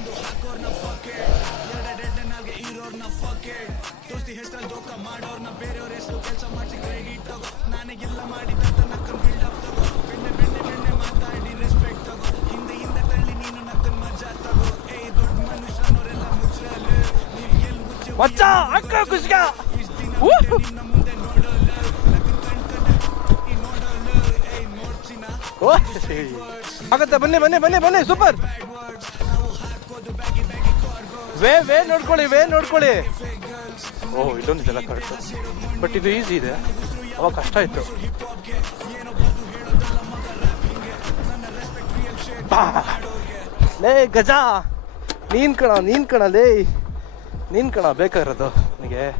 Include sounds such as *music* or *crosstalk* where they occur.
ತಂದು ಹಾಕೋರ್ನ ಫಕ್ಕೆ ಎರಡೆರಡು ನಾಲ್ಗೆ ಇರೋರ್ನ ಫಕೆ ದೋಸ್ತಿ ಹೆಸರಲ್ಲಿ ದೋಖ ಮಾಡೋರ್ನ ಬೇರೆಯವ್ರ ಹೆಸರು ಕೆಲಸ ಮಾಡಿಸಿ ಕ್ರೆಡಿಟ್ ತಗೋ. ನನಗೆಲ್ಲ ಮಾಡಿದ ಬಿಲ್ಡ್ ಬಿಲ್ಡಪ್ ತಗೋ. ಬೆಣ್ಣೆ ಬೆಣ್ಣೆ ಬೆಣ್ಣೆ ಮಾತಾಡಿ ರೆಸ್ಪೆಕ್ಟ್ ತಗೋ. ಹಿಂದೆ ಹಿಂದೆ ತಳ್ಳಿ ನೀನು ನಕ್ಕನ್ ಮಜಾ ತಗೋ. ಏ ದೊಡ್ಡ ಮನುಷ್ಯನವರೆಲ್ಲ ಮುಚ್ಚಲು ಎಲ್ಲಿ ಮುಚ್ಚಿ ಇಷ್ಟು ದಿನ ನಿನ್ನ ಮುಂದೆ ನೋಡೋಲ್ಲ. ನೋಡೋಲ್ಲ. *laughs* ಬನ್ನಿ ಬನ್ನಿ ಬನ್ನಿ ಬನ್ನಿ ಸೂಪರ್ ವೇ ವೇ ನೋಡ್ಕೊಳ್ಳಿ ವೇ ನೋಡ್ಕೊಳ್ಳಿ. ಓ ಇದೆಲ್ಲ ಕರೆಕ್ಟ್. ಬಟ್ ಇದು ಈಸಿ ಇದೆ. ಅವಾಗ ಕಷ್ಟ ಇತ್ತು ಲೇ, ಗಜಾ. ನೀನ್ ಕಣ ನೀನ್ ಕಣ, ಲೇ. ನೀನ್ ಕಣ, ಬೇಕಾಗಿರೋದು ನನಗೆ.